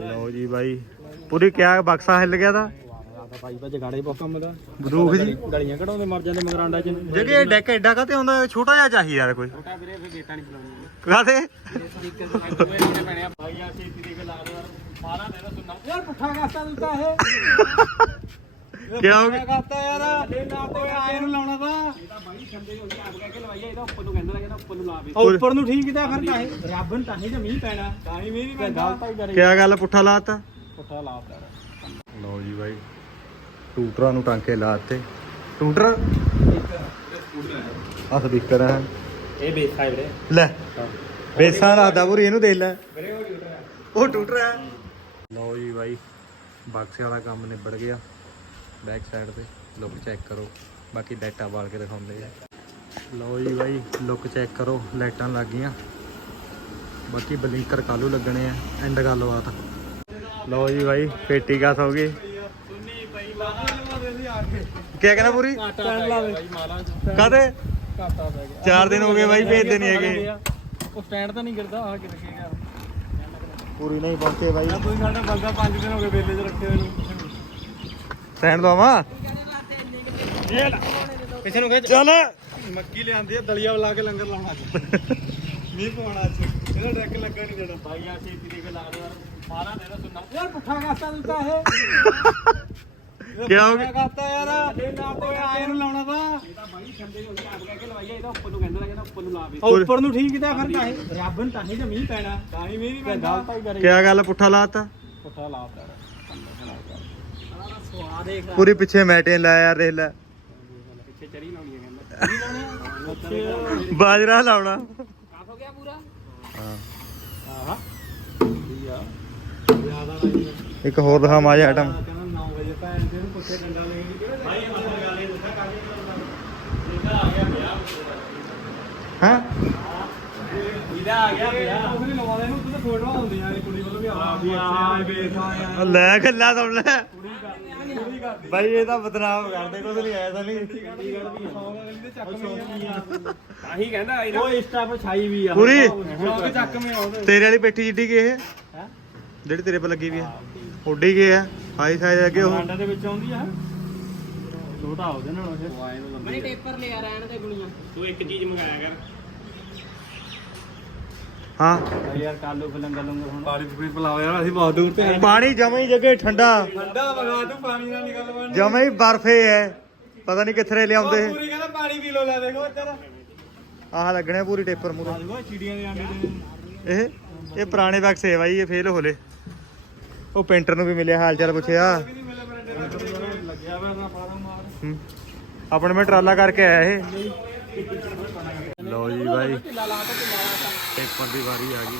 ਲਓ ਜੀ ਬਾਈ। ਪੂਰੀ ਕਿਆ ਬਕਸਾ ਹਿੱਲ ਗਿਆ ਤਾਂ? ਭਾਈ ਭਾ ਜਗਾੜੇ ਬਹੁਤ ਕੰਮ ਦਾ ਬੰਦੂਕ ਜੀ। ਗਲੀਆਂ ਕਢਾਉਂਦੇ ਮਰ ਜਾਂਦੇ ਮਗਰਾਂਡਾ ਚ ਜਗੇ ਡੈਕ ਐਡਾ ਕਾਤੇ ਹੁੰਦਾ? ਛੋਟਾ ਜਿਹਾ ਚਾਹੀਦਾ ਯਾਰ ਕੋਈ। ਛੋਟਾ ਵੀਰੇ ਫੇ ਗੇਟਾਂ ਨਹੀਂ ਚਲਾਉਣੀ ਕਾਤੇ ਭਾਈ ਆ ਛੇਤੀ ਦੇ ਕੇ ਲਾ ਦੇ ਯਾਰ। ਮਾਰਾ ਦੇ ਨਾ ਸੁਣਨਾ। ਯਾਰ ਪੁੱਠਾ ਕਰਤਾ ਤੂੰ ਇਹ। ਕਿਆ ਹੋ ਗਿਆ? ਕਰਤਾ ਯਾਰ। ਇਹ ਨਾ ਤੇ ਆਏ ਨੂੰ ਲਾਉਣਾ ਤਾਂ ਇਹ ਤਾਂ ਬਾਈ ਖੰਦੇ ਹੋ ਗਿਆ ਆਪ ਕਹਿ ਕੇ ਲਵਾਈਆ ਇਹਦਾ ਉੱਪਰ ਨੂੰ ਕਹਿੰਦਾ ਲੱਗਦਾ ਉੱਪਰ ਨੂੰ ਲਾਵੇ ਉੱਪਰ ਨੂੰ ਠੀਕ ਦਾ ਫਿਰ ਤਾਂ ਹੀ ਰੱਬ ਨੂੰ ਤਾਂ ਹੀ ਤੇ ਮੀਂਹ ਪੈਣਾ। ਤਾਂ ਹੀ ਮੀਂਹ ਨਹੀਂ ਪੈਂਦਾ। ਕਿਆ ਗੱਲ ਪੁੱਠਾ ਲਾਤਾ? ਪੁੱਠਾ ਲਾਤਾ ਲਓ ਜੀ ਬਾਈ ਟੂਟਰਾਂ ਨੂੰ ਟਾਂਕੇ ਲਾਤੇ ਟੂਟਰ? ਆ ਸਪੀਕਰ ਹੈ ਇਹ ਬੇਸ ਹੈ ਵੀਰੇ। ਲੈ ਬੇਸਾਂ ਰੱਖਦਾ ਪੂਰੀ ਇਹਨੂੰ ਦੇ ਲੈ। ਵੀਰੇ ਉਹ ਟੂਟਰ ਹੈ ਉਹ ਟੂਟਰ ਹੈ ਲਓ ਜੀ ਬਾਈ ਬਕਸੇ ਵਾਲਾ ਕੰਮ ਨਿਬੜ ਗਿਆ। ਬੈਕ ਸਾਈਡ ਤੇ ਲੁੱਕ ਚੈੱਕ ਕਰੋ। ਬਾਕੀ ਲਾਈਟਾਂ ਬਾਲ ਕੇ ਦਿਖਾਉਂਦੇ ਆ। ਲਓ ਜੀ ਬਾਈ ਲੁੱਕ ਚੈੱਕ ਕਰੋ ਲਾਈਟਾਂ ਲੱਗ ਗਈਆਂ। ਬਾਕੀ ਬਲਿੰਕਰ ਕਾਲੂ ਲੱਗਣੇ ਆ ਐਂਡ ਗੱਲਬਾਤ ਲਓ ਜੀ ਬਾਈ ਪੇਟੀ ਗਾਸ ਹੋ ਗਈ। ਕੇ ਕਹਿੰਦਾ ਪੂਰੀ? ਕਾਦੇ ਘਾਟਾ ਪੈ ਗਿਆ ਦਿਨ ਹੋ ਗਏ ਬਾਈ ਭੇਜਦੇ ਨਹੀਂ ਹੈਗੇ। ਉਹ ਸਟੈਂਡ ਤਾਂ ਨਹੀਂ ਗਿਰਦਾ ਆ ਕਿ ਲੱਗੇਗਾ ਪੂਰੀ ਨਹੀਂ ਪਹੁੰਚੇ ਬਾਈ। ਕੋਈ ਸਾਡਾ ਬੰਦਾ 5 ਦਿਨ ਹੋ ਗਏ ਵੇਲੇ 'ਚ ਰੱਖੇ ਹੋਏ ਨੂੰ। ਸੈਂਡ ਦਵਾਵਾਂ ਕਿਸੇ ਨੂੰ ਕਹੇ ਚੱਲ। ਮੱਕੀ ਲਿਆਂਦੀ ਆ ਦਲੀਆ ਲਾ ਕੇ ਲੰਗਰ ਲਾਉਣਾ ਅੱਜ। ਮੀਂਹ ਪਵਾਉਣਾ ਅੱਜ। ਇਹਦਾ ਡੈਕ ਲੱਗਾ ਨਹੀਂ ਦੇਣਾ ਭਾਈ ਆ ਛੇਤੀ ਦੇ ਕੇ ਲਾ ਦੇ ਯਾਰ। ਮਾਰਾ ਦੇ ਸੁਣਨਾ। ਯਾਰ ਪੁੱਠਾ ਕਰਤਾ ਤੂੰ ਤਾਂ ਇਹ ਕਿਆ ਹੋ ਗਿਆ? ਕਰਤਾ ਯਾਰ। ਇਹ ਨਾ ਤੇ ਆਏ ਨੂੰ ਲਾਉਣਾ ਤਾਂ ਇਹ ਤਾਂ ਬਾਈ ਖੰਦੇ ਹੋ ਗਿਆ ਆਪ ਕਹਿ ਕੇ ਲਵਾਈਆ ਇਹਦਾ ਉੱਪਰ ਨੂੰ ਕਹਿੰਦਾ ਲੱਗਦਾ ਉੱਪਰ ਨੂੰ ਲਾਵੇ ਉੱਪਰ ਨੂੰ ਠੀਕ ਦਾ ਫਿਰ ਤਾਂ ਹੀ ਰੱਬ ਨੂੰ ਤਾਂ ਹੀ ਤੇ ਮੀਂਹ ਪੈਣਾ। ਤਾਂ ਹੀ ਮੀਂਹ ਪੈਂਦਾ। ਕਿਆ ਗੱਲ ਪੁੱਠਾ ਲਾਤਾ? ਪੁੱਠਾ ਲਾਤਾ। ਪੂਰੀ ਪਿੱਛੇ ਮੈਟੇ ਲਾਇਆ ਯਾਰ, ਦੇਖ ਲੈ। ਪਿੱਛੇ ਚਰੀ ਲਾਉਣੀ ਹੈ ਕਹਿੰਦਾ ਬਾਜਰਾ ਲਾਉਣਾ। ਕਾਫ ਹੋ। ਗਿਆ ਪੂਰਾ ਹਾਂ ਆਹਾ ਠੀਕ ਜ਼ਿਆਦਾ ਇੱਕ ਹੋਰ ਦਿਖਾ ਮਾਜਾ ਆਈਟਮ ਕਹਿੰਦਾ 9 ਵਜੇ ਭੈਣ ਦੇ ਨੂੰ ਪੁੱਛੇ ਡੰਡਾ ਲੈ ਕੇ ਭਾਈ ਮਤਲਬ ਗੱਲ ਇਹ ਦੱਸਿਆ ਕਾਫੀ ਇਹਦਾ ਆ ਗਿਆ ਵਿਆਹ ਹਾਂ। ਲੈ ਗੱਲਾਂ ਸੁਣ ਲੈ। ਕਰਦੀ ਬਾਈ ਇਹ ਤਾਂ ਬਦਨਾਮ ਕਰਦੇ ਕੁਝ ਨਹੀਂ ਆਇਆ ਤਾਂ ਨਹੀਂ। ਚੰਡੀਗੜ੍ਹ ਵੀ ਸੌਂਗ ਅਗਲੀ ਦੇ ਚੱਕ ਮੇ ਆ ਆਹੀ ਕਹਿੰਦਾ ਉਹ ਇੰਸਟਾ ਪਰ ਛਾਈ ਵੀ ਆ। ਪੂਰੀ? ਸੌਂਗ ਚੱਕ ਮੇ ਆਉਂਦੇ ਤੇਰੇ ਵਾਲੀ ਪੇਟੀ ਜਿੱਡੀ ਕੀ ਇਹ? ਹੈ? ਜਿਹੜੀ ਤੇਰੇ ਪਰ ਲੱਗੀ ਵੀ ਆ। ਉੱਡੀ ਗਈ ਆ? ਹਾਈ ਸਾਈਜ਼ ਅੱਗੇ ਉਹ। ਅੰਡਾ ਦੇ ਵਿੱਚ ਆਉਂਦੀ ਆ। ਛੋਟਾ ਉਹਦੇ ਨਾਲ ਉਹ ਮਣੀ ਟੇਪਰ ਲਿਆ ਰਹਿਣ ਦੇ ਗੁਣੀਆਂ। ਤੂੰ ਇੱਕ ਚੀਜ਼ ਮੰਗਾਇਆ ਕਰ। ਹਾਂ। ਯਾਰ ਕਾਲੂ ਫਲੰਗਾ ਲੰਗਰ ਹੁਣ। ਪਾਣੀ ਪੂਰੀ ਪਿਲਾਓ ਯਾਰ ਅਸੀਂ ਬਹੁਤ ਦੂਰ ਤੇ ਪਾਣੀ ਜਮਾ ਹੀ ਜਗੇ ਠੰਡਾ। ਠੰਡਾ ਮੰਗਾ ਤੂੰ ਪਾਣੀ ਨਾਲ ਨਿਕਲ ਬਣ ਜਮਾ ਹੀ ਬਰਫੇ ਐ ਪਤਾ ਨਹੀਂ ਕਿੱਥੇ ਲਿਆਉਂਦੇ ਪੂਰੀ ਕਹਿੰਦਾ ਪਾਣੀ ਪੀ ਲੋ ਲੈ ਦੇਖੋ ਇੱਧਰ। ਆਹ ਲੱਗਣੇ ਪੂਰੀ ਟੇਪਰ ਮੂਰੇ। ਦੇਖੋ ਚਿੜੀਆਂ ਦੇ ਆਂਡੇ ਦੇ। ਇਹ ਇਹ ਪੁਰਾਣੇ ਬਕਸੇ ਆ ਬਾਈ ਇਹ ਫੇਲ ਹੋਲੇ। ਉਹ ਪੇਂਟਰ ਨੂੰ ਵੀ ਮਿਲਿਆ ਹਾਲ ਚਾਲ ਪੁੱਛਿਆ। ਲੱਗਿਆ ਮਾਰ। ਆਪਣੇ ਮੈਂ ਟਰਾਲਾ ਕਰਕੇ ਆਇਆ ਇਹ। ਲਓ ਜੀ ਬਾਈ। ਪੇਪਰ ਦੀ ਵਾਰੀ ਆ ਗਈ।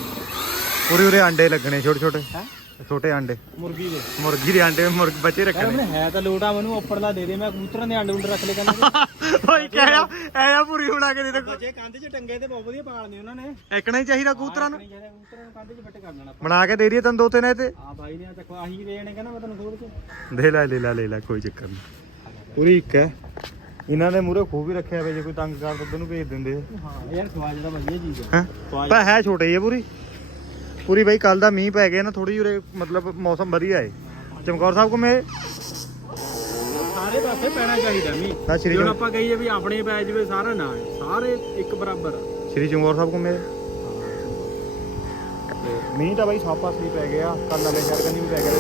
ਪੂਰੇ ਉਰੇ ਆਂਡੇ ਲੱਗਣੇ ਛੋਟੇ ਛੋਟੇ। ਹੈ? ਛੋਟੇ ਆਂਡੇ ਮੁਰਗੀ ਦੇ। ਮੁਰਗੀ ਦੇ ਆਂਡੇ ਮੁਰਗ ਬੱਚੇ ਰੱਖਣੇ। ਹੈ ਤਾਂ ਲੋਟਾ ਮੈਨੂੰ ਉੱਪਰਲਾ ਦੇ ਦੇ ਮੈਂ ਕਬੂਤਰਾਂ ਦੇ ਆਂਡੇ ਉਂਡੇ ਰੱਖ ਲੈ ਕਹਿੰਦੇ। ਓਏ ਕਹਿਆ ਐਆ ਪੂਰੀ ਬਣਾ ਕੇ ਦੇ ਦੇ। ਬੱਚੇ ਕੰਧ 'ਚ ਟੰਗੇ ਤੇ ਬਹੁਤ ਵਧੀਆ ਪਾਲਨੇ ਉਹਨਾਂ ਨੇ। ਐਕਣਾ ਹੀ ਚਾਹੀਦਾ ਕਬੂਤਰਾਂ ਨੂੰ। ਕਬੂਤਰਾਂ ਨੂੰ ਕੰਧ 'ਚ ਬੱਟੇ ਕਰ ਦੇਣਾ। ਬਣਾ ਕੇ ਦੇ ਦਈਏ ਤੈਨੂੰ ਦੋ ਤਿੰਨ ਇਹ ਤੇ। ਆ ਬਾਈ ਨੇ ਚੱਕੋ ਆਹੀ ਦੇ ਨੇ ਕਹਿੰਦਾ ਮੈਂ ਤੁਹਾਨੂੰ ਖੋਲ ਕੇ। ਦੇ ਲੈ ਲੈ ਲੈ ਲੈ ਕੋਈ ਚੱਕਰ ਨਹੀਂ। ਪੂਰੀ ਇੱਕ ਹੈ। ਇਹਨਾਂ ਦੇ ਮੂਰੇ ਖੂਹ ਵੀ ਰੱਖਿਆ ਹੋਇਆ ਜੇ ਕੋਈ ਤੰਗ ਕਰਦਾ ਨੂੰ ਭੇਜ ਦਿੰਦੇ। ਹਾਂ ਯਾਰ ਸਵਾਦ ਜਿਹੜਾ ਵਧੀਆ ਚੀਜ਼ ਹੈ? ਹੈ ਪਰ ਹੈ ਛੋਟੇ ਹੀ ਹੈ ਪੂਰੀ। ਪੂਰੀ ਬਾਈ ਕੱਲ ਦਾ ਮੀਂਹ ਪੈ ਗਿਆ ਨਾ ਥੋੜੀ ਉਰੇ ਮਤਲਬ ਮੌਸਮ ਵਧੀਆ ਹੈ ਚਮਕੌਰ ਸਾਹਿਬ ਕੋ ਮੇ ਸਾਰੇ ਪਾਸੇ ਪੈਣਾ ਚਾਹੀਦਾ ਮੀ ਹਾਂ ਸ਼੍ਰੀ ਹੁਣ ਚਮ- ਆਪਾਂ ਕਹੀਏ ਵੀ ਆਪਣੇ ਪੈ ਜਵੇ ਸਾਰਾ ਨਾ ਹੈ। ਸਾਰੇ ਇੱਕ ਬਰਾਬਰ ਆ। ਸ਼੍ਰੀ ਚਮਕੌਰ ਸਾਹਿਬ ਕੋ ਮੇ ਮੀਂਹ ਤਾਂ ਬਾਈ ਸਭ ਪਾਸੇ ਹੀ ਪੈ ਗਿਆ ਕੱਲ ਨਵੇਂ ਸ਼ਹਿਰ ਕੰਨੀ ਵੀ ਪੈ ਗਿਆ।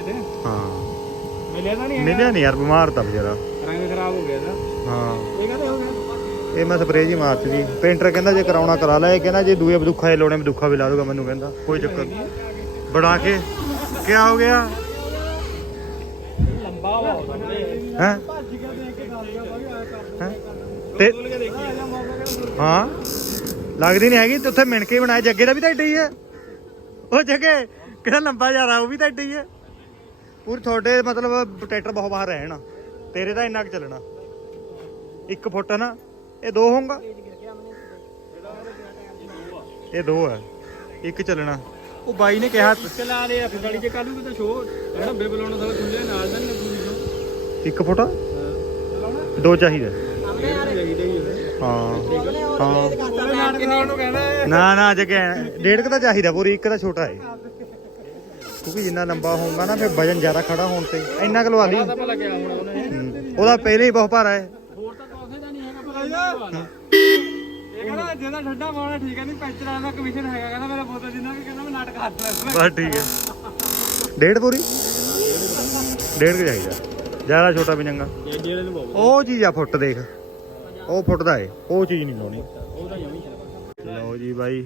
ਤੇ। ਹਾਂ। ਮਿਲਿਆ ਤਾਂ ਨਹੀਂ ਮਿਲਿਆ ਨਹੀਂ ਯਾਰ ਬਿਮਾਰ ਤਾਂ ਵਿਚਾਰਾ ਰੰਗ ਖਰਾਬ ਹੋ ਗਿਆ ਇਹਦਾ ਹਾਂ। ਇਹ ਕਹਿੰਦੇ ਹੋ ਗਿਆ? ਇਹ ਮੈਂ ਸਪਰੇਅ ਜੀ ਮਾਰਤੀ ਜੀ ਪੇਂਟਰ ਕਹਿੰਦਾ ਜੇ ਕਰਾਉਣਾ ਕਰਾ ਲੈ ਇਹ ਕਹਿੰਦਾ ਜੇ ਦੂਏ ਬਦੁੱਖਾ ਦੇ ਲਾਉਣੇ ਬਦੁੱਖਾ ਵੀ ਲਾ ਦੂਗਾ ਮੈਨੂੰ ਕਹਿੰਦਾ ਕੋਈ ਚੱਕਰ ਨਹੀਂ। ਬਣਾ ਕੇ ਕਿਆ ਹੋ ਗਿਆ? ਲੰਬਾ ਵਾ ਉਹਦੇ ਹੈ? ਭੱਜ ਕੇ ਦੇਖ ਕੇ ਡਰ ਗਿਆ ਬਾਈ ਆਇਆ ਕਰ ਹੈ? ਤੇ ਖੋਲ ਕੇ ਦੇਖੀ। ਆ ਮੌਕਾ ਕਹਿੰਦਾ ਹਾਂ। ਲੱਗਦੀ ਨਹੀਂ ਹੈਗੀ ਤੇ ਉੱਥੇ ਮਿਣ ਕੇ ਬਣਾਇਆ ਜੱਗੇ ਦਾ ਵੀ ਤਾਂ ਏਡਾ ਹੀ। ਹੈ ਉਹ ਜੱਗੇ ਕਿਹੜਾ ਲੰਬਾ ਜ਼ਿਆਦਾ ਉਹ ਵੀ ਤਾਂ ਏਡਾ ਹੀ ਹੈ। ਪੂਰੀ ਤੁਹਾਡੇ ਮਤਲਬ ਟਰੈਕਟਰ ਬਹੁਤ ਬਾਹਰ ਰਹਿਣ ਤੇਰੇ ਤਾਂ ਇੰਨਾ ਕੁ ਚੱਲਣਾ। ਇੱਕ ਫੁੱਟ ਨਾ ਇਹ ਦੋ ਹੋਊਗਾ? ਇਹ ਦੋ ਹੈ ਇੱਕ ਚੱਲਣਾ। ਉਹ ਬਾਈ ਨੇ ਕਿਹਾ ਚਲਾ ਲੈ ਅੱਖ ਗਲੀ ਚ ਕੱਲੂ ਤਾਂ ਸ਼ੋ ਕਹਿੰਦਾ ਬੇ ਬਲਾਉਣਾ ਸਾਲਾ ਖੁੱਲੇ ਨਾਲ ਦਾ ਨਹੀਂ ਪੂਰੀ ਇੱਕ ਫੁੱਟ? ਦੋ ਚਾਹੀਦਾ। ਹੀ। ਹੈ। ਨੂੰ ਨਾ ਜਗੇ ਡੇਢ ਕੁ ਤਾਂ ਚਾਹੀਦਾ ਪੂਰੀ ਇੱਕ ਤਾਂ ਛੋਟਾ ਹੈ। ਕਿਉਂਕਿ ਜਿੰਨਾ ਲੰਬਾ ਹੋਊਗਾ ਨਾ ਫਿਰ ਵਜਨ ਜ਼ਿਆਦਾ ਖੜਾ ਹੋਣ ਤੇ ਇੰਨਾ ਕੁ ਲਵਾ ਲਈ। ਪਤਾ ਲੱਗਿਆ ਹੁਣ ਉਹਨੇ ਹੂੰ। ਉਹਦਾ ਪਹਿਲੇ ਹੀ ਬਹੁਤ ਭਾਰਾ ਹੈ। ਹੋਰ ਤਾਂ ਕੋਸੇ ਦਾ ਨਹੀਂ ਹੈਗਾ ਇਹ ਕਹਿੰਦਾ ਜਿਹਦਾ ਠੰਡਾ ਪਾਉਣਾ ਠੀਕ ਹੈ ਨਹੀਂ ਪੈਂਚਰ ਵਾਲਾ ਦਾ ਕਮਿਸ਼ਨ ਹੈਗਾ ਕਹਿੰਦਾ ਮੇਰਾ ਬੋਤਲ ਜਿੰਨਾ ਵੀ ਕਹਿੰਦਾ ਮੈਂ ਨਾਟਕ ਹੱਥ ਲੈ ਬਸ ਠੀਕ ਹੈ। ਡੇਢ ਪੂਰੀ? ਡੇਢ ਕੁ ਚਾਹੀਦਾ। ਜ਼ਿਆਦਾ ਛੋਟਾ ਵੀ ਚੰਗਾ। ਕੇਜੀ ਵਾਲੇ ਨੂੰ ਬਹੁਤ ਉਹ ਚੀਜ਼ ਆ ਫੁੱਟ ਦੇਖ। ਉਹ ਫੁੱਟ ਦਾ ਏ। ਉਹ ਚੀਜ਼ ਨਹੀਂ ਲਾਉਣੀ। ਉਹਦਾ ਜਮੀ ਲਓ ਜੀ ਬਾਈ।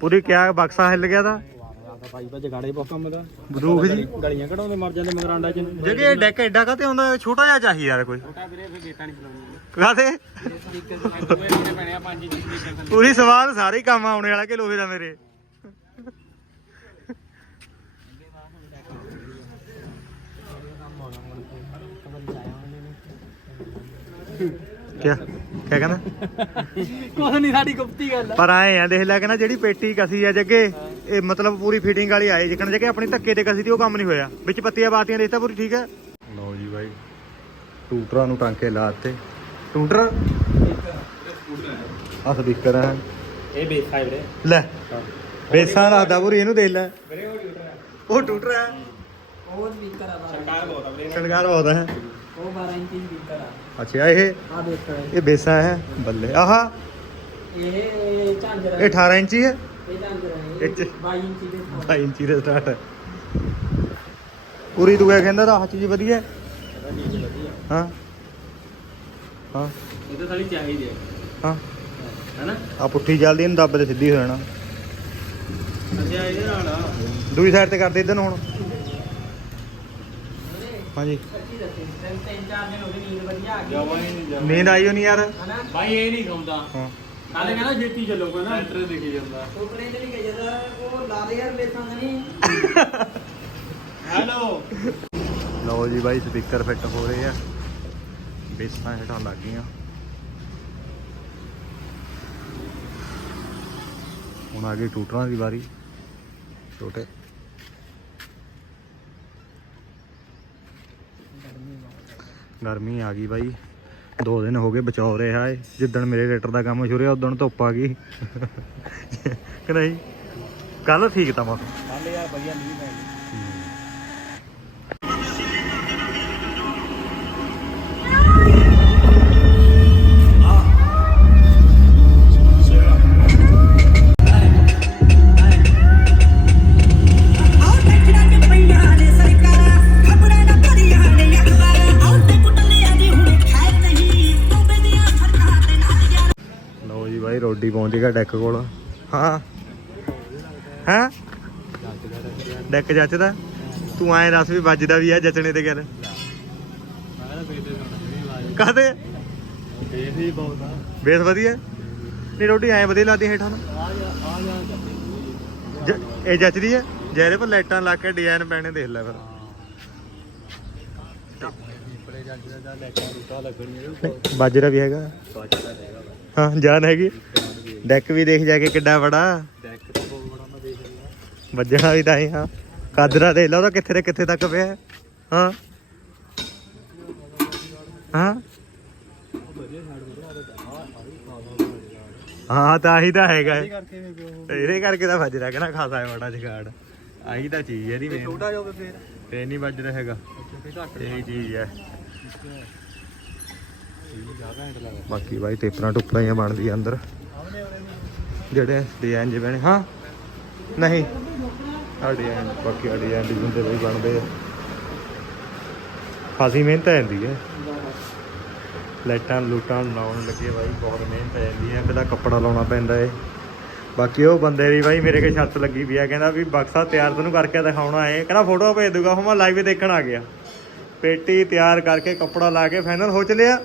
ਪੂਰੀ ਕਿਆ ਬਕਸਾ ਹਿੱਲ ਗਿਆ ਤਾਂ ਭਾਈ ਭਾ ਜਗਾੜੇ ਬਹੁਤ ਕੰਮ ਦਾ ਬੰਦੂਕ ਜੀ ਗਲੀਆਂ ਕਢਾਉਂਦੇ ਮਰ ਜਾਂਦੇ ਮਗਰਾਂਡਾ ਚ ਜਗੇ ਡੈਕ ਐਡਾ ਕਾਤੇ ਆਉਂਦਾ ਛੋਟਾ ਜਿਹਾ ਚਾਹੀਦਾ ਯਾਰ ਕੋਈ ਛੋਟਾ ਵੀਰੇ ਫਿਰ ਗੇਟਾਂ ਨਹੀਂ ਚਲਾਉਣੀ ਕਾਤੇ ਸਪੀਕਰ ਤੋਂ ਇਹਨੇ ਪੈਣੇ ਆ ਪੰਜ ਇੰਚ ਸਪੀਕਰ ਥੱਲੇ ਪੂਰੀ ਸਵਾਲ ਸਾਰੇ ਕੰਮ ਆਉਣੇ ਵਾਲਾ ਕਿ ਲੋਹੇ ਦਾ ਮੇਰੇ ਕਿਆ ਕਿਆ ਕਹਿੰਦਾ? ਕੁਛ ਨਹੀਂ ਸਾਡੀ ਗੁਪਤੀ ਗੱਲ ਪਰ ਆਏ ਆ ਦੇਖ ਲੈ ਕਹਿੰਦਾ ਜਿਹੜੀ ਪੇਟੀ ਕਸੀ ਆ ਜੱਗੇ ਇਹ ਮਤਲਬ ਪੂਰੀ ਫਿਟਿੰਗ ਵਾਲੀ ਆਏ ਜਿੱਕਣ ਜੱਗੇ ਆਪਣੀ ਧੱਕੇ ਤੇ ਕਸੀ ਤੇ ਉਹ ਕੰਮ ਨਹੀਂ ਹੋਇਆ। ਵਿੱਚ ਪੱਤੀਆਂ ਬਾਤੀਆਂ ਦੇਖਤਾ ਪੂਰੀ ਠੀਕ ਹੈ ਲਓ ਜੀ ਬਾਈ ਟੂਟਰਾਂ ਨੂੰ ਟਾਂਕੇ ਲਾਤੇ ਟੂਟਰ? ਆ ਸਪੀਕਰ ਹੈ ਇਹ ਬੇਸ ਫਾਈਵ ਰੇ ਲੈ ਬੇਸਾਂ ਰੱਖਦਾ ਪੂਰੀ ਇਹਨੂੰ ਦੇਖ ਲੈ। ਵੀਰੇ ਉਹ ਟਿਊਟਰ ਹੈ ਉਹ ਟੂਟਰ ਹੈ ਉਹ ਸਪੀਕਰ ਆ ਬਾਹਰ। ਸਰਕਾਰ ਬਹੁਤ ਆ ਵੀਰੇ। ਬਹੁਤ ਹੈ ਉਹ 12 ਇੰਚੀ ਸਪੀਕਰ ਆ। ਅੱਛਾ ਇਹ? ਆ ਦੇਖੋ ਇਹ। ਬੇਸਾਂ ਹੈ ਬੱਲੇ। ਆਹਾ। ਇਹ ਝਾਂਜਰ ਇਹ 18 ਇੰਚੀ ਹੈ ਇਹ ਝਾਂਜਰ ਹੈ ਇਹ ਚ- ਇਹ 22 ਇੰਚੀ ਦੇ ਸੌ। 2 ਇੰਚੀ ਦਾ ਸਟਾਰਟ ਪੂਰੀ ਤੂੰ ਕਹਿੰਦਾ ਰਾਹ ਚੀਜ਼ ਵਧੀਆ ਹੈ? ਹਾਂ। ਹਾਂ। ਇਹ ਤਾਂ ਸਾਡੀ ਚਾਹੀਦੀ ਹੈ। ਹਾਂ। ਹੈਨਾ? ਆ ਪੁੱਠੀ ਚੱਲਦੀ ਇਹਨੂੰ ਦੱਬ ਤੇ ਸਿੱਧੀ ਹੋ ਜਾਣਾ। ਅੱਛਾ ਇਹਦੇ ਨਾਲ ਆ। ਦੂਜੀ ਸਾਈਡ ਤੇ ਕਰਦੇ ਇਧਰ ਨੂੰ ਹੁਣ। ਹਾਂਜੀ। ਤਿੰਨ ਤਿੰਨ ਚਾਰ ਦਿਨ ਹੋ ਗਏ ਨੀਂਦ ਵਧੀਆ ਆ ਗਈ ਨਹੀਂ ਨੀਂਦ ਆਈ ਹੋ ਨਹੀਂ ਯਾਰ? ਹਨਾ? ਭਾਈ ਇਹ ਨਹੀਂ ਖਾਉਂਦਾ ਹਾਂ। ਨਾਲੇ ਕਹਿੰਦਾ ਛੇਤੀ ਚੱਲੋਗਾ ਨਾ। ਸੈਂਟਰ ਦਿਖੀ ਜਾਂਦਾ। ਸੁਪਨੇ ਚ ਵੀ ਗਏ ਜਦ ਉਹ ਲਾ ਦੇ ਯਾਰ ਬੇਸਾਂ ਦਾ ਨਹੀਂ। ਹੈਲੋ ਲਓ ਜੀ ਬਾਈ ਸਪੀਕਰ ਫਿੱਟ ਹੋ ਰਹੇ ਆ। ਬੇਸਾਂ ਹੇਠਾਂ ਲੱਗ ਗਈਆਂ। ਹੁਣ ਆ ਗਈ ਟੂਟਰਾਂ ਦੀ ਵਾਰੀ। ਛੋਟੇ। ਗਰਮੀ ਆ ਗਈ ਬਾਈ। ਦੋ ਦਿਨ ਹੋ ਗਏ ਬਚਾਉ ਰਿਹਾ ਏ ਜਿੱਦਣ ਮੇਰੇ ਰੇਟਰ ਦਾ ਕੰਮ ਸ਼ੁਰੂ ਹੋਇਆ ਉਦੋਂ ਧੁੱਪ ਆ ਗਈ। ਕਿ ਨਹੀਂ? ਕੱਲ ਠੀਕ ਤਾਂ ਮੌਸਮ ਹਾਲੇ ਯਾਰ ਵਧੀਆ ਨਹੀਂ ਪੈ ਰੋਡੀ ਪਹੁੰਚ ਗਿਆ ਡੈਕ ਕੋਲ। ਹਾਂ। ਹਾਂ? ਡੈਕ ਜੱਚਦਾ? ਤੂੰ ਐਂ ਦੱਸ ਵੀ ਵੱਜਦਾ ਵੀ ਆ ਜੱਚਣੇ ਤੇ ਗੱਲ। ਕਾਹਦੇ? ਬੇਸ ਹੀ ਬਹੁਤ ਆ ਬੇਸ ਵਧੀਆ? ਨਹੀਂ ਰੋਡੀ ਐਂ ਵਧੀਆ ਲੱਗਦੀ ਹੇਠਾਂ ਨੂੰ। ਇਹ ਜੱਚਦੀ ਹੈ ਜਿਹੜੇ ਪਰ ਲਾਈਟਾਂ ਲਾ ਕੇ ਡਿਜ਼ਾਈਨ ਪੈਣੇ ਦੇਖ ਲੈ ਫਿਰ। ਬਾਜਰਾ ਵੀ ਹੈਗਾ। ਹਾਂ ਜਾਨ ਹੈਗੀ। ਡੈਕ ਵੀ ਦੇਖ ਜਾ ਕੇ ਕਿੱਡਾ ਬੜਾ। ਡੈਕ ਤਾਂ ਬਹੁਤ ਬੜਾ ਮੈਂ ਦੇਖ ਲਿਆ ਵੱਜਣਾ ਵੀ ਤਾਂ ਹੀ ਹਾਂ। ਕਾਦਰਾ ਦੇਖ ਲਾ ਉਹਦਾ ਕਿੱਥੇ ਦੇ ਕਿੱਥੇ ਤੱਕ ਪਿਆ। ਹੈ। ਹਾਂ। ਹਾਂ ਤਾਂ ਆਹੀ ਤਾਂ ਹੈਗਾ। ਇਹਦੇ ਕਰਕੇ ਤਾਂ ਵੱਜ ਰਿਹਾ ਕਹਿੰਦਾ ਖਾਸਾ ਹੈ ਬੜਾ ਜਗਾੜ। ਆਹੀ ਤਾਂ ਚੀਜ਼ ਹੈ ਇਹਦੀ ਛੋਟਾ ਹੋਵੇ ਫੇਰ। ਤੇ ਨਹੀਂ ਵੱਜ ਰਿਹਾ ਹੈਗਾ ਇਹੀ ਚੀਜ਼ ਹੈ। ਬਾਕੀ ਬਾਈ ਟੇਪਰਾਂ ਟੁਪਰਾਂ ਹੀ ਬਣਦੀ ਆ ਅੰਦਰ। ਜਿਹੜੇ ਡਿਜ਼ਾਈਨ ਜਿਵੇਂ ਨੇ ਹਾਂ? ਨਹੀਂ। ਆ ਡਿਜ਼ਾਈਨ ਬਾਕੀ ਆ ਡਿਜ਼ਾਈਨ ਡਿਜ਼ਾਈਨ ਤੇ ਬਈ ਬਣਦੇ ਆ। ਖਾਸੀ ਮਿਹਨਤ ਆ ਜਾਂਦੀ ਹੈ। ਲਾਈਟਾਂ ਲੂਟਾਂ ਲਾਉਣ ਲੱਗੇ ਬਾਈ, ਬਹੁਤ ਮਿਹਨਤ ਆ ਜਾਂਦੀ ਹੈ। ਪਹਿਲਾਂ ਕੱਪੜਾ ਲਾਉਣਾ ਪੈਂਦਾ ਏ। ਬਾਕੀ ਉਹ ਬੰਦੇ ਦੀ ਬਾਈ ਮੇਰੇ ਕੇ ਛੱਤ ਲੱਗੀ ਪਈ ਆ, ਕਹਿੰਦਾ ਵੀ ਬਕਸਾ ਤਿਆਰ ਤੈਨੂੰ ਕਰਕੇ ਦਿਖਾਉਣਾ ਏ। ਕਹਿੰਦਾ ਫੋਟੋ ਭੇਜ ਦੂਗਾ ਹੁਣ ਮੈਂ ਲਾਈਵ ਦੇਖਣ ਆ ਗਿਆ। ਪੇਟੀ ਤਿਆਰ ਕਰਕੇ ਕੱਪੜਾ ਲਾ ਕੇ ਫਾਈਨਲ ਹੋ ਚਲਿਆ।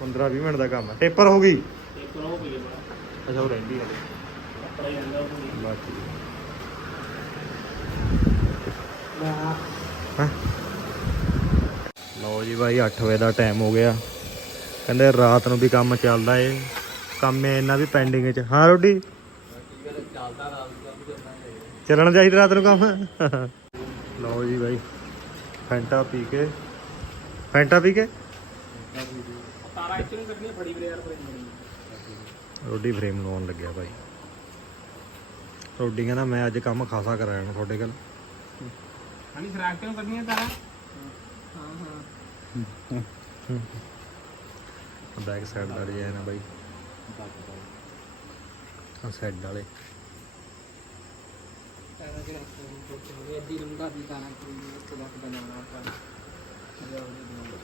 15 20 ਮਿੰਟ ਦਾ ਕੰਮ ਹੈ। ਪੇਪਰ ਹੋ ਗਈ? ਇੱਕ ਰੋ ਪਈ ਬੜਾ ਅੱਛਾ ਉਹ ਰਹਿੰਦੀ ਹੈ। ਕੱਪੜਾ ਹੀ ਰਹਿੰਦਾ ਉਹ ਬਾਕੀ ਵਾਹ ਹੈਂ? ਲਓ ਜੀ ਬਾਈ 8 ਵਜੇ ਦਾ ਟਾਈਮ ਹੋ ਗਿਆ। ਕਹਿੰਦੇ ਰਾਤ ਨੂੰ ਵੀ ਕੰਮ ਚੱਲਦਾ ਏ। ਕੰਮ ਇਹਨਾਂ ਵੀ ਪੈਂਡਿੰਗ 'ਚ। ਹਾਂ ਰੋਡੀ? ਚੱਲਣਾ ਚਾਹੀਦਾ ਰਾਤ ਨੂੰ ਕੰਮ? ਲਓ ਜੀ ਬਾਈ ਫੈਂਟਾ ਪੀ ਕੇ? ਫੈਂਟਾ ਪੀ ਕੇ। ਤਾਰਾ ਇੱਥੇ ਨੂੰ ਕੱਢਣੀ ਫੜੀ ਵੀਰੇ ਯਾਰ ਫੜੀ ਰੋਡੀ ਫਰੇਮ ਲਾਉਣ ਲੱਗਿਆ ਭਾਈ। ਰੋਡੀ ਕਹਿੰਦਾ ਮੈਂ ਅੱਜ ਕੰਮ ਖਾਸਾ ਕਰਾਇਆ ਤੁਹਾਡੇ ਕੋਲ। ਹਣੀ ਖਰਾਕ ਕਿਉਂ ਕਰਨੀਆਂ ਤਾਂ ਹਾਂ ਹਾਂ। ਬੈਕ ਸਾਈਡ ਦਾ ਡਿਜ਼ਾਈਨ ਆ ਬਾਈ। ਆ ਸਾਈਡ ਵਾਲੇ। ਕਿ ਰੱਖੋ ਐਡੀ ਲੰਗਾ ਵੀ ਗਾਣਾ ਕੋਈ ਇੱਕ ਲੱਖ ਬਣਾਉਣਾ ਆਪਾਂ। ਜਾਓ ਜੀ ਬਣਾਓ।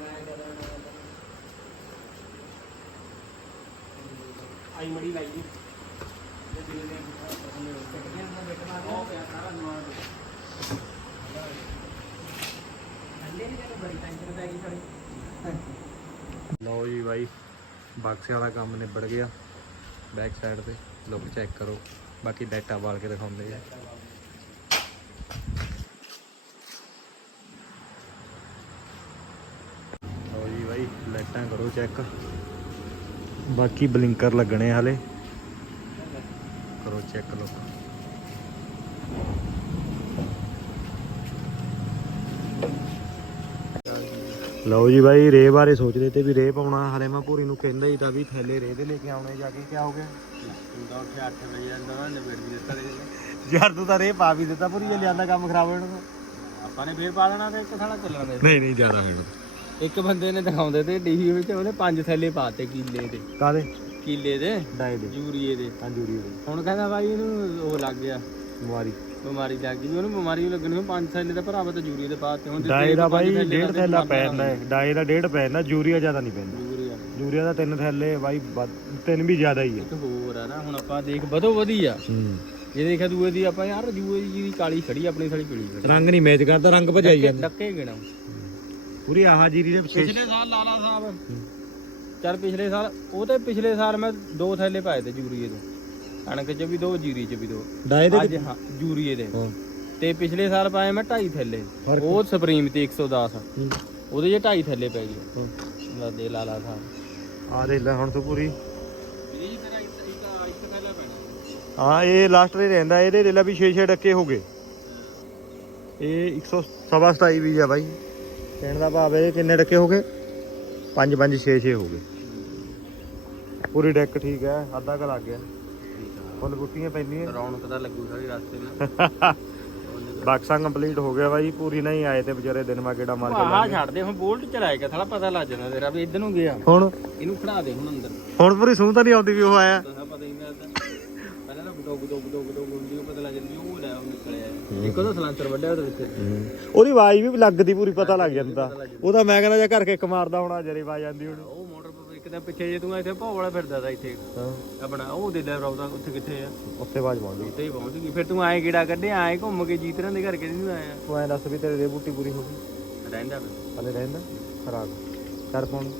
ਮੈਂ ਕਰਾਂ ਆਈ ਮੜੀ ਲਾਈ ਜੀ ਠੰਡੇ ਨਹੀਂ ਤੈਨੂੰ ਬੜੀ ਟੈਨਸ਼ਨ ਪੈ ਗਈ ਸਾਡੀ ਲਓ ਜੀ ਬਾਈ, ਬਾਕਸੇ ਵਾਲਾ ਕੰਮ ਨਿਬੜ ਗਿਆ। ਬੈਕ ਸਾਈਡ ਤੇ ਲੁੱਕ ਚੈੱਕ ਕਰੋ। ਬਾਕੀ ਡਾਟਾ ਵਾਲ ਕੇ ਦਿਖਾਉਂਦੇ ਆ। ਲਓ ਜੀ ਬਾਈ ਲਾਈਟਾਂ ਕਰੋ ਚੈੱਕ ਬਾਕੀ ਬਲਿੰਕਰ ਲੱਗਣੇ ਹਾਲੇ। ਕਰੋ ਚੈੱਕ ਲੁੱਕ ਲਓ ਜੀ ਬਾਈ ਰੇ ਬਾਰੇ ਸੋਚਦੇ ਤੇ ਵੀ ਰੇ ਪਾਉਣਾ। ਹਲੇ ਮੈਂ ਪੂਰੀ ਨੂੰ ਕਹਿੰਦਾ ਹੀ ਤਾਂ ਵੀ ਥੈਲੇ ਰੇ ਦੇ ਲੈ ਕੇ ਆਉਣੇ ਜਾ ਕੇ ਕਿਆ ਹੋ ਗਿਆ? ਹੁੰਦਾ ਉੱਥੇ 8 ਵਜੇ ਜਾਂਦਾ ਨਾ ਨਿਬੇੜ ਵੀ ਦਿੱਤਾ ਯਾਰ ਤੂੰ ਤਾਂ ਰੇ ਪਾ ਵੀ ਦਿੱਤਾ ਪੂਰੀ ਜੇ ਲਿਆਂਦਾ ਕੰਮ ਖਰਾਬ ਹੋ ਜਾਣਾ ਆਪਾਂ ਨੇ ਫੇਰ ਪਾ ਦੇਣਾ ਤੇ ਇੱਕ ਸਾਲਾ ਚੱਲਣਾ ਨਹੀਂ ਨਹੀਂ ਜ਼ਿਆਦਾ ਹੈ ਇੱਕ ਬੰਦੇ ਨੇ ਦਿਖਾਉਂਦੇ ਤੇ ਡੀਵੀ ਵਿੱਚ ਉਹਨੇ ਪੰਜ ਥੈਲੇ ਪਾਤੇ ਕੀਲੇ ਦੇ। ਕਾਦੇ ਕੀਲੇ ਦੇ। ਡਾਈ ਦੇ। ਯੂਰੀਏ ਦੇ। ਕੰਜੂਰੀ ਦੇ। ਹੁਣ ਕਹਿੰਦਾ ਬਾਈ ਇਹਨੂੰ ਉਹ ਲੱਗ ਗਿਆ। ਬਿਮਾਰੀ। ਬਿਮਾਰੀ ਲੱਗ ਗਈ। ਉਹਨੂੰ ਬਿਮਾਰੀ ਲੱਗਣੀ। ਪੰਜ ਥੈਲੇ ਦਾ ਭਰਾਵਾ ਤਾਂ ਯੂਰੀਏ ਦੇ ਪਾਤੇ। ਹੁਣ ਡਾਈ ਦਾ ਬਾਈ ਡੇਢ ਥੈਲਾ ਪੈ ਜਾਂਦਾ ਹੈ ਡਾਈ ਦਾ ਡੇਢ ਪੈ ਜਾਂਦਾ ਯੂਰੀਆ ਜ਼ਿਆਦਾ ਨਹੀਂ ਪੈਂਦਾ। ਯੂਰੀਆ। ਦਾ ਤਿੰਨ ਥੈਲੇ ਬਾਈ ਤਿੰਨ ਵੀ ਜ਼ਿਆਦਾ ਹੀ ਹੈ ਇੱਕ ਹੋਰ ਆ ਨਾ ਹੁਣ ਆਪਾਂ ਦੇਖ ਵਧੋ ਵਧੀ ਆ। ਹੂੰ। ਜੇ ਦੇਖਿਆ ਦੂਏ ਦੀ ਆਪਾਂ ਯਾਰ ਦੂਏ ਦੀ ਕਾਲੀ ਖੜੀ ਆਪਣੀ ਸਾਲੀ ਪੀਲੀ ਰੰਗ ਨਹੀਂ ਮੈਚ ਕਰਦਾ ਰੰਗ ਭਜਾਈ ਜਾਂਦਾ। ਡੱਕੇ ਗਿਣਾ ਪੂਰੀ ਆਹ ਜੀਰੀ ਦੇ ਪਿੱਛੇ ਪਿਛਲੇ ਸਾਲ ਲਾਲਾ ਸਾਹਿਬ। ਚੱਲ ਪਿਛਲੇ ਸਾਲ ਉਹ ਤੇ ਪਿਛਲੇ ਸਾਲ ਮੈਂ ਦੋ ਥੈਲੇ ਪਾਏ ਤੇ ਯੂਰੀਏ ਦੇ ਕਣਕ 'ਚ ਵੀ ਦੋ ਜੀਰੀ 'ਚ ਵੀ ਦੋ। ਡਾਈ ਦੇ ਅੱਜ ਹਾਂ ਯੂਰੀਏ ਦੇ। ਤੇ ਪਿਛਲੇ ਸਾਲ ਪਾਏ ਮੈਂ 2.5 ਥੈਲੇ? ਉਹ ਸੁਪਰੀਮ ਤੇ 110 ਹੂੰ। ਉਹਦੇ 'ਚ 2.5 ਥੈਲੇ ਪੈ ਗਏ। ਲਾ ਦੇ ਲਾਲਾ ਸਾਹਿਬ। ਆ ਦੇ ਲੈ ਹੁਣ ਤੂੰ ਪੂਰੀ। ਹਾਂ ਇਹ ਲਾਸਟ ਤੇ ਰਹਿੰਦਾ। ਇਹਦੇ ਦੇ ਲੈ ਵੀ 6-6 ਡੱਕੇ ਹੋ ਗਏ। ਇਹ 127 ਵੀ ਆ ਬਾਈ। ਕਹਿਣ ਦਾ ਭਾਵ ਇਹ ਕਿੰਨੇ ਡੱਕੇ ਹੋ ਗਏ? 5 5 6 6 ਹੋ ਗਏ। ਪੂਰੀ ਡੈਕ ਠੀਕ ਹੈ ਅੱਧਾ ਕ ਲੱਗ ਗਿਆ। ਫੁੱਲ ਬੁੱਟੀਆਂ ਪੈਂਦੀਆਂ। ਰੌਣਕ ਤਾਂ ਲੱਗੂ ਸਾਰੀ ਰਸਤੇ ਨਾਲ। ਬਕਸਾ ਕੰਪਲੀਟ ਹੋ ਗਿਆ ਬਾਈ ਪੂਰੀ ਨਹੀਂ ਆਏ ਤੇ ਵਿਚਾਰੇ ਦਿਨ ਮਾ ਗੇੜਾ ਮਾਰ ਕੇ ਆਹ ਛੱਡ ਦੇ ਹੁਣ ਬੋਲਟ ਚਲਾਏਗਾ ਥਲਾ ਪਤਾ ਲੱਗ ਜਾਣਾ ਤੇਰਾ ਵੀ ਇੱਧਰ ਨੂੰ ਗਿਆ। ਹੁਣ? ਇਹਨੂੰ ਖੜਾ ਦੇ ਹੁਣ ਅੰਦਰ। ਹੁਣ ਪੂਰੀ ਸੂਹ ਤਾਂ ਨਹੀਂ ਆਉਂਦੀ ਵੀ ਉਹ ਆਇਆ। ਡੋਗ ਡੋਗ ਡੋਗ ਡੋਗ ਹੁੰਦੀ ਉਹ ਪਤਾ ਲੱਗ ਜਾਂਦੀ ਉਹ ਲੈ ਉਹ ਨਿਕਲਿਆ ਇੱਕ ਉਹਦਾ ਸਲਾਂਸਰ ਵੱਡਿਆ ਉਹਦੇ ਵਿੱਚ। ਉਹਦੀ ਆਵਾਜ਼ ਵੀ ਲੱਗਦੀ ਪੂਰੀ ਪਤਾ ਲੱਗ ਜਾਂਦਾ। ਉਹਦਾ ਮੈਂ ਕਹਿੰਦਾ ਜੇ ਘਰ ਕੇ ਇੱਕ ਮਾਰਦਾ ਹੋਣਾ ਜਰੀ ਆਵਾਜ਼ ਆਉਂਦੀ ਹੋਣੀ। ਉਹ ਮੋਟਰ ਇੱਕ ਤਾਂ ਪਿੱਛੇ ਜੇ ਤੂੰ ਇੱਥੇ ਭੌਲਾ ਫਿਰਦਾ ਤਾ ਇੱਥੇ। ਆਪਣਾ ਉਹ ਦੇ ਲੈ ਰੌਦਾ ਉੱਥੇ ਕਿੱਥੇ ਆ? ਉੱਥੇ ਆਵਾਜ਼ ਪਾਉਂਦੀ ਉੱਥੇ ਹੀ ਪਹੁੰਚ ਗਈ। ਫਿਰ ਤੂੰ ਆਏ ਕੀੜਾ ਕੱਢੇ ਆਏ ਘੁੰਮ ਕੇ ਜੀਤਰਾਂ ਦੇ ਘਰ ਕਿਹਦੇ ਨੂੰ ਆਇਆ? ਤੂੰ ਐਂ ਦੱਸ ਵੀ ਤੇਰੇ ਦੇ ਬੂਟੀ ਪੂਰੀ ਹੋ ਗਈ? ਰਹਿੰਦਾ ਹਲੇ ਰਹਿੰਦਾ? ਖਰਾਬ। ਕਰ ਪਾਉਣ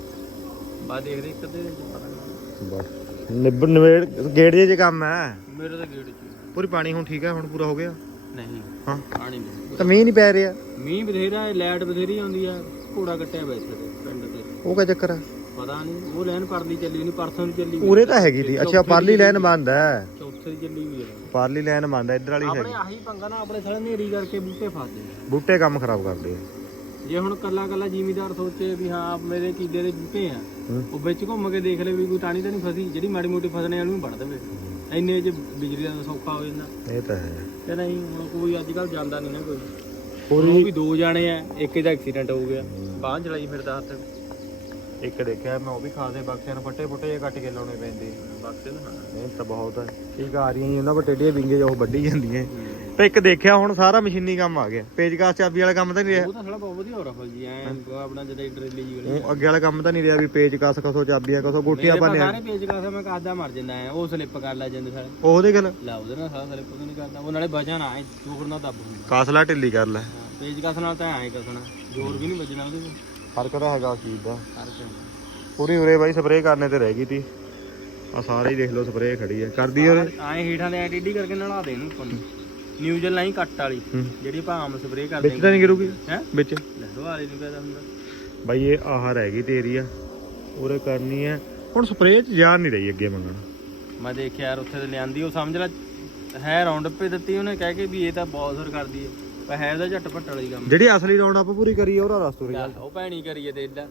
ਬਾਅਦ ਦੇਖਦੇ ਇੱਕ ਅੱਧੇ ਦਿਨ ਚ। ਪਤਾ ਬਸ। ਨਿਬੜ ਨਵੇੜ ਗੇੜ ਜੇ ਜੇ ਕੰਮ ਹੈ। ਮੇਰੇ ਤਾਂ ਗੇੜ ਚ ਪੂਰੀ ਪਾਣੀ ਹੁਣ ਠੀਕ ਹੈ ਹੁਣ ਪੂਰਾ ਹੋ ਗਿਆ? ਨਹੀਂ। ਹਾਂ। ਪਾਣੀ ਨਹੀਂ। ਤਾਂ ਮੀਂਹ ਨਹੀਂ ਪੈ ਰਿਹਾ? ਮੀਂਹ ਬਥੇਰਾ ਲਾਈਟ ਬਥੇਰੀ ਆਉਂਦੀ ਆ ਘੋੜਾ ਕੱਟਿਆ ਬੈਠ ਤੇ ਪਿੰਡ ਤੇ। ਉਹ ਕਿਆ ਚੱਕਰ ਹੈ? ਪਤਾ ਨਹੀਂ ਉਹ ਲੈਣ ਪਰਲੀ ਚੱਲੀ ਨਹੀਂ ਪਰਸੋਂ ਚੱਲੀ ਪੂਰੇ ਤਾਂ ਹੈਗੀ ਦੀ ਅੱਛਾ ਪਾਰਲੀ ਲਾਈਨ ਬੰਦ ਹੈ। ਚੌਥੇ ਦੀ ਚੱਲੀ ਵੀ ਆ। ਪਾਰਲੀ ਲਾਈਨ ਬੰਦ ਹੈ ਇੱਧਰ ਵਾਲੀ ਆਪਣੇ ਹੈਗੀ। ਆਹੀ ਪੰਗਾ ਨਾ ਆਪਣੇ ਸਾਲੇ ਨੇਰੀ ਕਰਕੇ ਬੂਟੇ ਕੰਮ ਖਰਾਬ ਕਰਦੇ ਆ। ਜੇ ਹੁਣ ਕੱਲਾ ਕੱਲਾ ਜ਼ਿਮੀਦਾਰ ਸੋਚੇ ਵੀ ਹਾਂ ਮੇਰੇ ਕੀਲੇ ਦੇ ਬੂਟੇ ਆ ਹੂੰ। ਉਹ ਵਿੱਚ ਘੁੰਮ ਕੇ ਦੇਖ ਲੈ ਵੀ ਕੋਈ ਟਾਣੀ ਤਾਂ ਨਹੀਂ ਫਸੀ ਜਿਹੜੀ ਮਾੜੀ ਮੋਟੀ ਫਸਣੇ ਵਾਲੀ ਨੂੰ ਵੜ ਦੇਵੇ। ਇੰਨੇ ਚ ਬਿਜਲੀ ਦਾ ਸੌਖਾ ਹੋ ਜਾਂਦਾ। ਇਹ ਤਾਂ ਹੈ। ਤੇ ਨਹੀਂ ਹੁਣ ਕੋਈ ਅੱਜ ਕੱਲ ਜਾਂਦਾ ਨਹੀਂ ਨਾ ਕੋਈ। ਉਹ ਵੀ ਦੋ ਜਾਣੇ ਆ ਇੱਕ ਦਾ ਐਕਸੀਡੈਂਟ ਹੋ ਗਿਆ ਬਾਂਹ ਚਲਾਈ ਫਿਰਦਾ ਹੱਥ। ਇੱਕ ਦੇਖਿਆ ਮੈਂ ਉਹ ਵੀ ਖਾਸੇ ਬਕਸਿਆਂ ਨੂੰ ਫੱਟੇ ਫੁੱਟੇ ਜਿਹੇ ਕੱਟ ਕੇ ਲਾਉਣੇ ਪੈਂਦੇ। ਬਕਸੇ ਨੂੰ ਹਾਂ। ਇਹ ਤਾਂ ਬਹੁਤ ਹੈ। ਠੀਕ ਆ ਰਹੀਆਂ ਜੀ ਉਹਨਾਂ ਟੇਡੀਆਂ ਵਿੰਗੇ ਜੋ ਵੱਢੀ ਜਾਂਦੀਆਂ। ਤੇ ਇੱਕ ਦੇਖਿਆ ਹੁਣ ਸਾਰਾ ਮਸ਼ੀਨੀ ਕੰਮ ਆ ਗਿਆ। ਪੇਜਕਾਸ ਚਾਬੀ ਵਾਲਾ ਕੰਮ ਤਾਂ ਨਹੀਂ ਰਿਹਾ। ਉਹ ਤਾਂ ਥੋੜਾ ਬਹੁਤ ਵਧੀਆ ਹੋ ਰਹਾ ਜੀ ਐ ਆਪਣਾ ਜਿਹੜਾ ਟਰੇਲੀ ਜੀ ਵਾਲੀ ਉਹ ਅੱਗੇ ਵਾਲਾ ਕੰਮ ਤਾਂ ਨਹੀਂ ਰਿਹਾ ਵੀ ਪੇਜਕਾਸ ਕਸੋ ਚਾਬੀਆਂ ਕਸੋ ਗੁੱਟੀਆਂ ਪਾਣੇ ਸਾਰੇ ਪੇਜ ਕਾ ਮੈਂ ਕਾਦਾ ਮਰ ਜਾਂਦਾ ਐ ਉਹ ਸਲਿੱਪ ਕਰ ਲੈ ਜਾਂਦੇ ਸਾਰੇ ਉਹਦੇ ਗੱਲ ਲਾ। ਉਹਦੇ ਨਾਲ ਸਾਰਾ ਸਲਿੱਪ ਨਹੀਂ ਕਰਦਾ ਉਹ ਨਾਲੇ ਵਜਨ ਆਏ ਜੋਰ ਨਾਲ ਦੱਬ ਹੁੰਦਾ ਕਾਸਲਾ ਢਿੱਲੀ ਕਰ ਲੈ। ਹਾਂ, ਪੇਜ ਕਸ ਨਾਲ ਤਾਂ ਐ ਕਸਣਾ ਜੋਰ ਵੀ ਨਹੀਂ ਵੱਜਣਾ ਉਹਦੇ ਵਿੱਚ ਫ਼ਰਕ ਤਾਂ ਹੈਗਾ ਚੀਜ਼ ਦਾ। ਪੂਰੀ ਉਰੇ ਬਾਈ ਸਪਰੇਅ ਕਰਨੇ ਤੇ ਰਹਿ ਗਈ ਤੀ। ਆ ਸਾਰੇ ਹੀ ਦੇਖ ਲਓ ਸਪਰੇਅ ਖੜੀ ਹੈ ਕਰਦੀ ਉਹਦੇ ਐ ਹੀਠਾਂ ਦੇ ਐ ਟੇਢੀ ਕਰਕੇ ਨਲਾ ਦੇ ਇਹਨੂੰ ਨਿਊਜ਼ਲ ਲਾਈ ਕੱਟ ਵਾਲੀ। ਜਿਹੜੀ ਆਪਾਂ ਆਮ ਸਪਰੇਅ ਕਰਦੇ ਵਿੱਚ ਤਾਂ ਨਹੀਂ ਗਿਰੂਗੀ? ਹੈ? ਵਿੱਚ? ਲੈ ਵਾਲੇ ਨੂੰ ਕਹਦਾ ਹੁੰਦਾ। ਬਾਈ ਇਹ ਆਹ ਰਹਿ ਗਈ ਤੇ ਏਰੀਆ ਉਰੇ ਕਰਨੀ ਹੈ ਹੁਣ ਸਪਰੇਅ ਚ ਜਾਨ ਨਹੀਂ ਰਹੀ ਅੱਗੇ ਮੰਗਣ। ਮੈਂ ਦੇਖਿਆ ਯਾਰ ਉੱਥੇ ਤੇ ਲਿਆਂਦੀ ਉਹ ਸਮਝ ਲੈ ਹੈ ਰਾਉਂਡ ਅਪ ਦਿੱਤੀ ਉਹਨੇ ਕਹਿ ਕੇ ਵੀ ਇਹ ਤਾਂ ਬਹੁਤ ਅਸਰ ਕਰਦੀ ਹੈ ਪਰ ਹੈ ਉਹਦਾ ਝਟਪਟ ਵਾਲੀ ਕੰਮ। ਜਿਹੜੀ ਅਸਲੀ ਰੌਂਡ ਆਪਾਂ ਪੂਰੀ ਕਰੀ ਆ ਉਹਦਾ ਰਸ ਤੁਰ ਗਿਆ ਉਹ ਭੈਣੀ ਕਰੀਏ ਤੇ। ਇਦਾਂ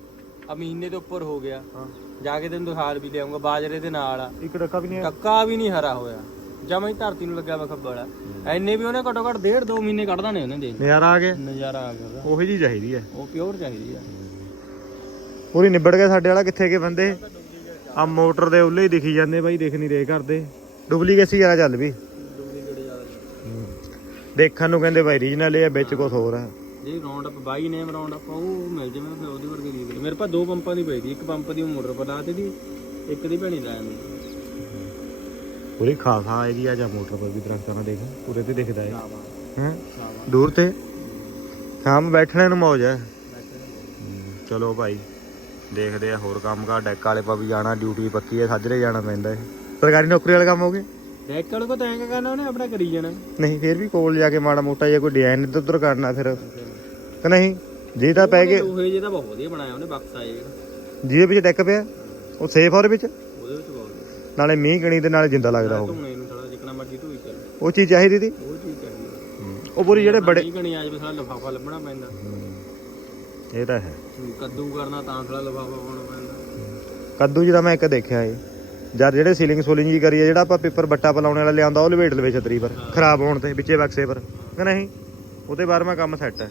ਆ ਮਹੀਨੇ ਦੇ ਉੱਪਰ ਹੋ ਗਿਆ। ਹਾਂ। ਜਾ ਕੇ ਤੈਨੂੰ ਦਿਖਾ ਵੀ ਲਿਆਉਂਗਾ ਬਾਜਰੇ ਦੇ ਨਾਲ ਆ। ਇੱਕ ਡੱਕਾ ਵੀ ਨਹੀਂ ਕੱਕਾ ਵੀ ਨਹੀਂ ਹਰਾ ਹੋਇਆ। ਜਮਾਂ ਹੀ ਧਰਤੀ ਨੂੰ ਲੱਗਿਆ ਵਾ ਖੱਬਲ। ਐਨੇ ਵੀ ਉਹਨੇ ਘੱਟੋ ਘੱਟ ਡੇਢ ਦੋ ਮਹੀਨੇ ਕੱਢ ਨੇ ਉਹਨੇ ਦੇ। ਨਜ਼ਾਰਾ ਆ ਗਿਆ। ਨਜ਼ਾਰਾ ਆ ਗਿਆ ਉਹਦਾ। ਉਹੀ ਜੀ ਚਾਹੀਦੀ ਹੈ ਉਹ ਪਿਓਰ ਚਾਹੀਦੀ ਆ। ਪੂਰੀ ਨਿਬੜ ਕੇ ਸਾਡੇ ਵਾਲਾ ਕਿੱਥੇ ਗਏ ਬੰਦੇ। ਆ ਮੋਟਰ ਦੇ ਉੱਲੇ ਹੀ ਦਿਖੀ ਜਾਂਦੇ ਬਾਈ ਦੇਖ ਨਹੀਂ ਰਹੇ ਕਰਦੇ ਡੁਪਲੀਕੇਟ ਸੀ ਯਾਰਾ ਚੱਲ ਵੀ ਦੇਖਣ ਨੂੰ ਕਹਿੰਦੇ ਬਾਈ ਰੀਜਨਲ ਇਹ ਆ, ਵਿੱਚ ਕੁਝ ਹੋਰ ਹੈ ਜੇ round up by name round up ਉਹ ਮਿਲ ਜਾਵੇ ਫਿਰ ਉਹਦੀ ਵਰਗੀ ਰੀਲ ਮੇਰੇ ਪਾ ਦੋ ਪੰਪਾਂ ਦੀ ਪਈ ਸੀ ਇੱਕ ਪੰਪ ਦੀ ਮੋਟਰ ਪਰ ਲਾ ਦਿੱਤੀ ਇੱਕ ਦੀ ਭੈਣੀ ਲਾਇਆ ਨੂੰ ਪੂਰੀ ਖਾਸਾ ਏਰੀਆ ਜਾਂ ਮੋਟਰ ਪਰ ਵੀ ਦਰਖਤਾਂ ਨਾਲ ਦੇਖ ਪੂਰੇ ਤੇ ਦਿਖਦਾ ਹੈ। ਹੈਂ? ਦੂਰ ਤੇ? ਸ਼ਾਮ ਬੈਠਣੇ ਨੂੰ ਮੌਜ ਹੈ। ਚਲੋ ਭਾਈ ਦੇਖਦੇ ਆ ਹੋਰ ਕੰਮ ਕਾ ਡੈਕ ਵਾਲੇ ਪਾ ਵੀ ਜਾਣਾ ਡਿਊਟੀ ਪੱਕੀ ਹੈ ਸਾਜਰੇ ਜਾਣਾ ਪੈਂਦਾ ਹੈ। ਸਰਕਾਰੀ ਨੌਕਰੀ ਵਾਲਾ ਕੰਮ ਹੋ ਗਿਆ ਡੈਕ ਵਾਲੇ ਕੋ ਤਾਂ ਐਂ ਕਰਨਾ ਉਹਨੇ ਆਪਣਾ ਕਰੀ ਜਾਣਾ। ਨਹੀਂ ਫੇਰ ਵੀ ਕੋਲ ਜਾ ਕੇ ਮਾੜਾ ਮੋਟਾ ਜਿਹਾ ਕੋਈ ਡਿਜ਼ਾਈਨ ਇੱਧਰ ਉੱਧਰ ਕਰਨਾ ਫਿਰ। ਕਿ ਨਹੀਂ ਜੇ ਤਾਂ ਪੈ ਗਏ ਲੋਹੇ ਜੇ ਤਾਂ ਬਹੁਤ ਵਧੀਆ ਬਣਾਇਆ ਉਹਨੇ ਬਕਸਾ ਇਹ। ਜਿਹਦੇ ਵਿੱਚ ਡੈਕ ਪਿਆ ਉਹ ਸੇਫ ਆ ਉਹਦੇ ਵਿੱਚ? ਨਾਲੇ ਮੀਂਹ ਕਣੀ ਦੇ ਨਾਲੇ ਜਿੰਦਾ ਲੱਗਦਾ ਹੋਵੇ ਧੂਣੇ ਨੂੰ ਥੋੜਾ ਜਿਕਣਾ ਮਰਜ਼ੀ ਧੂਈ ਚੱਲ। ਉਹ ਚੀਜ਼ ਚਾਹੀਦੀ ਸੀ ਉਹ ਚੀਜ਼ ਚਾਹੀਦੀ। ਉਹ ਜਿਹੜੇ ਬੜੇ ਕਣੀ ਲਫਾਫਾ ਲੱਭਣਾ ਪੈਂਦਾ। ਇਹ ਤਾਂ ਹੈ। ਕੱਦੂ ਕਰਨਾ ਤਾਂ ਥੋੜਾ ਲਫਾਫਾ ਪਾਉਣਾ ਪੈਂਦਾ। ਕੱਦੂ ਜਿਹਦਾ ਮੈਂ ਇੱਕ ਦੇਖਿਆ ਏ ਜਦ ਜਿਹੜੇ ਸੀਲਿੰਗ ਸੋਲਿੰਗ ਜੀ ਕਰੀ ਆ ਜਿਹੜਾ ਆਪਾਂ ਪੇਪਰ ਬੱਟਾ ਪਲਾਉਣੇ ਵਾਲਾ ਲਿਆਂਦਾ ਉਹ ਲਵੇਟ ਲਵੇ ਛਤਰੀ ਪਰ ਖਰਾਬ ਹੋਣ ਤੇ ਵਿੱਚੇ ਬਕਸੇ ਪਰ। ਕਿ ਨਹੀਂ? ਉਹਦੇ ਬਾਅਦ ਮੈਂ ਕੰਮ ਸੈੱਟ ਹੈ